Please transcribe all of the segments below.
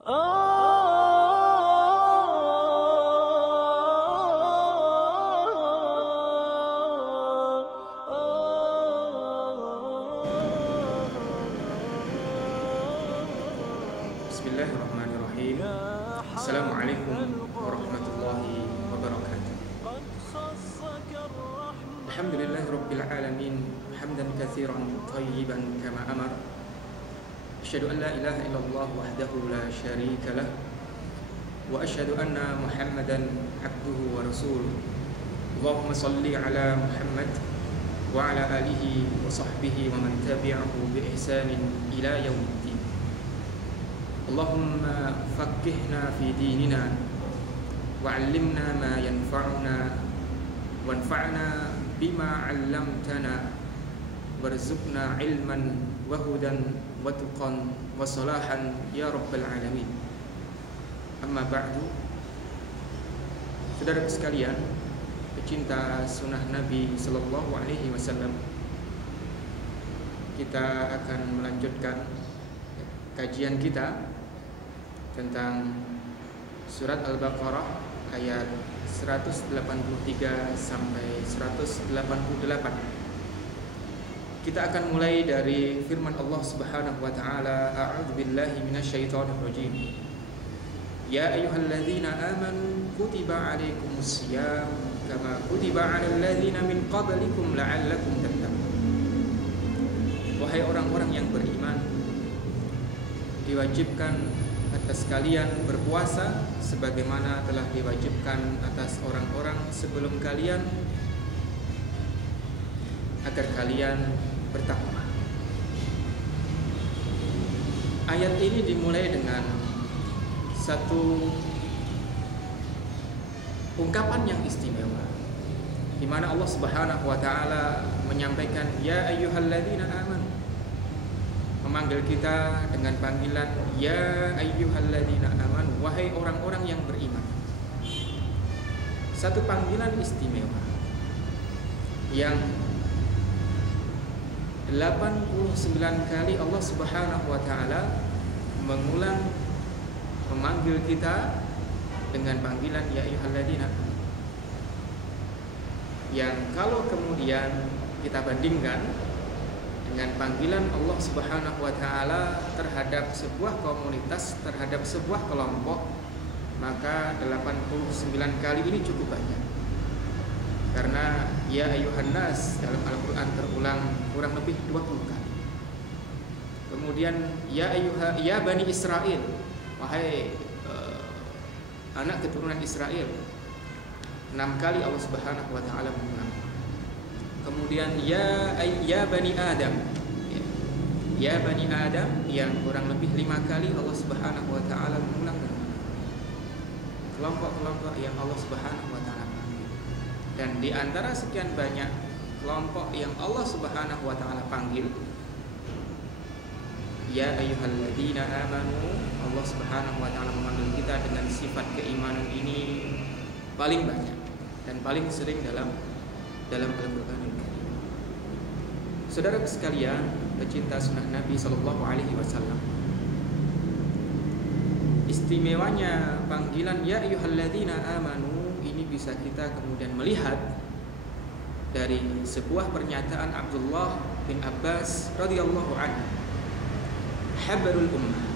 Bismillahirrahmanirrahim. Assalamualaikum warahmatullahi wabarakatuh. Alhamdulillahirabbil alamin, hamdan katsiran thayyiban kama amar. Asyhadu an la ilaha illallah wahdahu la syarika lah wa asyhadu anna Muhammadan abduhu wa rasuluh. Allahumma shalli ala Muhammad wa ala alihi wa sahbihi wa man tabi'ahu bi ihsanin ila yaumiddin. Allahumma faqqihna fi dinina wa'allimna ma yanfa'una wanfa'na bima 'allamtana warzuqna ilman wa hudan wa tuqan wa salahan ya rabbal alamin. Amma ba'du. Saudara sekalian, pecinta sunnah Nabi sallallahu alaihi wasallam, kita akan melanjutkan kajian kita tentang surat Al-Baqarah ayat 183 sampai 188. Kita akan mulai dari firman Allah Subhanahu wa taala, a'udzu billahi minasyaitonir rajim. Ya ayyuhalladzina amanu kutiba 'alaikumusiyam kama kutiba 'alal ladzina min qablikum la'allakum tattaqun. Wahai orang-orang yang beriman, diwajibkan atas kalian berpuasa sebagaimana telah diwajibkan atas orang-orang sebelum kalian, agar kalian bertakwa. Ayat ini dimulai dengan satu ungkapan yang istimewa, di mana Allah Subhanahu wa taala menyampaikan ya ayyuhalladzina amanu, memanggil kita dengan panggilan ya ayyuhalladzina amanu, wahai orang-orang yang beriman. Satu panggilan istimewa yang 89 kali Allah Subhanahu wa taala mengulang memanggil kita dengan panggilan ya ayyuhalladzina amanu, yang kalau kemudian kita bandingkan dengan panggilan Allah Subhanahu wa taala terhadap sebuah komunitas, terhadap sebuah kelompok, maka 89 kali ini cukup banyak. Karena ya ayyuhan nas dalam Al-Qur'an terulang kurang lebih 20 kali. Kemudian ya bani Israil, wahai anak keturunan Israel, 6 kali Allah Subhanahu wa taala mengulang. Kemudian ya bani Adam, ya bani Adam, yang kurang lebih 5 kali Allah Subhanahu wa taala mengulang kelompok-kelompok yang Allah Subhanahu wa taala panggil. Dan di antara sekian banyak kelompok yang Allah Subhanahu wa taala panggil, ya ayyuhalladzina amanu, Allah Subhanahu wa taala memanggil kita dengan sifat keimanan ini paling banyak dan paling sering dalam Al-Qur'an. Saudara sekalian, pecinta sunnah Nabi sallallahu alaihi wasallam, istimewanya panggilan ya ayyuhalladzina amanu ini bisa kita kemudian melihat dari sebuah pernyataan Abdullah bin Abbas radhiyallahu anhu, habrul ummah,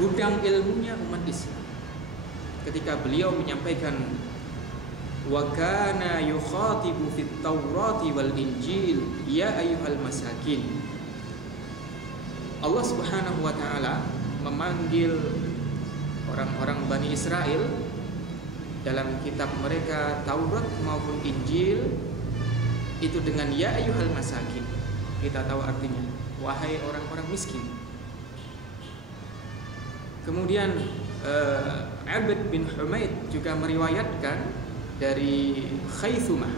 gudang ilmunya umat Islam, ketika beliau menyampaikan wa kana yukhatibu fit Taurati wal Injil ya ayyuhal masakin. Allah Subhanahu wa taala memanggil orang-orang Bani Israel dalam kitab mereka Taurat maupun Injil itu dengan ya ayyuhal masakin. Kita tahu artinya wahai orang-orang miskin. Kemudian Abd bin Humaid juga meriwayatkan dari Khaythumah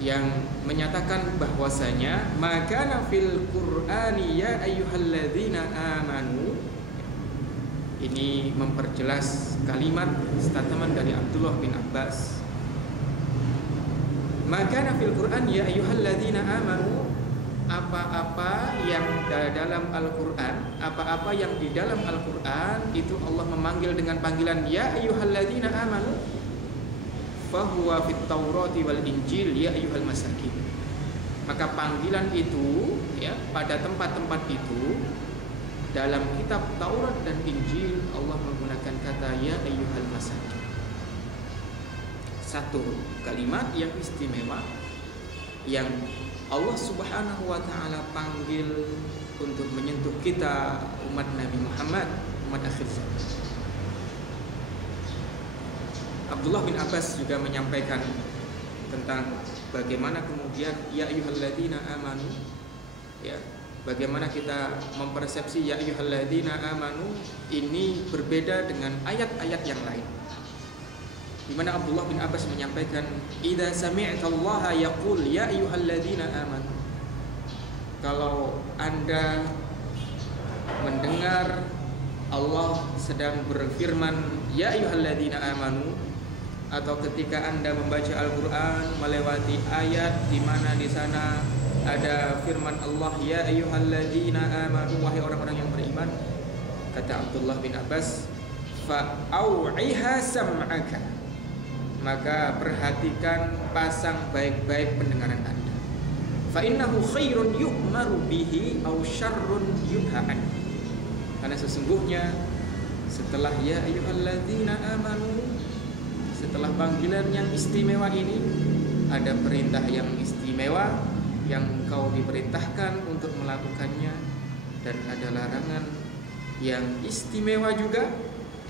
yang menyatakan bahwasanya maka fil Qur'ani ya ayyuhalladzina amanu, ini memperjelas kalimat statement dari Abdullah bin Abbas. Maka fil Qur'an ya ayyuhalladzina amanu apa-apa yang dalam Al-Quran, apa-apa yang di dalam Al-Quran itu Allah memanggil dengan panggilan ya ayyuhalladzina amanu fahuwa fit Taurati wal Injil ya ayyuhal masakin. Maka panggilan itu ya pada tempat-tempat itu dalam kitab Taurat dan Injil Allah menggunakan kata ya ayyuhal masakin. Satu kalimat yang istimewa yang Allah Subhanahu wa taala panggil untuk menyentuh kita umat Nabi Muhammad, umat akhir zaman. Abdullah bin Abbas juga menyampaikan tentang bagaimana kemudian ya ayyuhalladzina amanu, ya, bagaimana kita mempersepsi ya ayyuhalladzina amanu ini berbeda dengan ayat-ayat yang lain. Di mana Abdullah bin Abbas menyampaikan idza sami'tallaha yaqul ya ayyuhalladzina amanu, kalau Anda mendengar Allah sedang berfirman ya ayyuhalladzina amanu, atau ketika Anda membaca Al-Qur'an melewati ayat di mana di sana ada firman Allah ya ayyuhalladzina amanu, wahai orang-orang yang beriman, kata Abdullah bin Abbas fa au'iha sam'aka, maka perhatikan, pasang baik-baik pendengaran Anda. Fa innahu khairun yu'maru bihi aw syarrun yunha an. Karena sesungguhnya setelah ya ayyuhalladzina amanu, setelah panggilan yang istimewa ini ada perintah yang istimewa yang engkau diperintahkan untuk melakukannya, dan ada larangan yang istimewa juga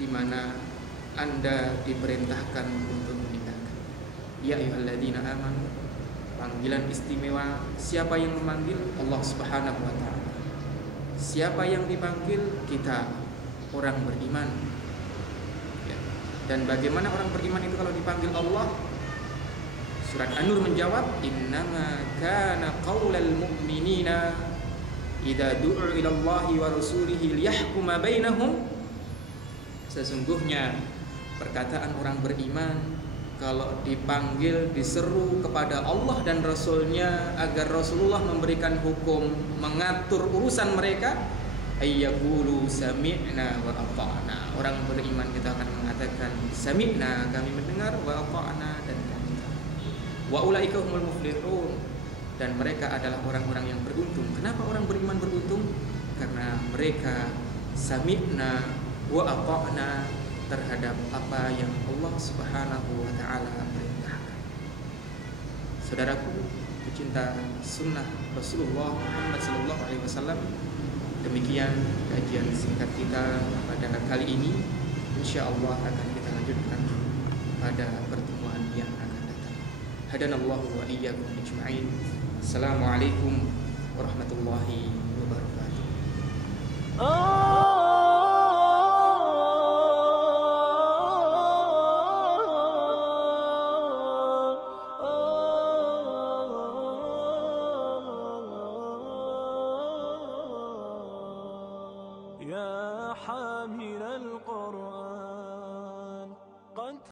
di mana Anda diperintahkan untuk meninggalkan. Ya ayyuhalladzina amanu, panggilan istimewa. Siapa yang memanggil? Allah Subhanahu wa taala. Siapa yang dipanggil? Kita, orang beriman. Ya. Dan bagaimana orang beriman itu kalau dipanggil Allah? Surat An-Nur menjawab, innama kana qaulal mu'minina idza du'u ila Allahi wa rasulihi liyahkuma bainahum. Sesungguhnya perkataan orang beriman kalau dipanggil, diseru kepada Allah dan Rasulnya agar Rasulullah memberikan hukum, mengatur urusan mereka, ayyaqulu sami'na wa ata'na. Orang beriman kita akan mengatakan sami'na, kami mendengar, wa ata'na, dan kami taat. Wa ulaika humul muflihun, dan mereka adalah orang-orang yang beruntung. Kenapa orang beriman beruntung? Karena mereka sami'na wa ata'na terhadap apa yang Allah Subhanahu wa taala perintahkan. Saudaraku pecinta sunnah Rasulullah Muhammad sallallahu alaihi wasallam, demikian kajian singkat kita pada kali ini. Insyaallah akan kita lanjutkan pada pertemuan yang akan datang. Hadanallahu wa iyyakum ajma'in. Assalamualaikum warahmatullahi wabarakatuh. يا حامل القرآن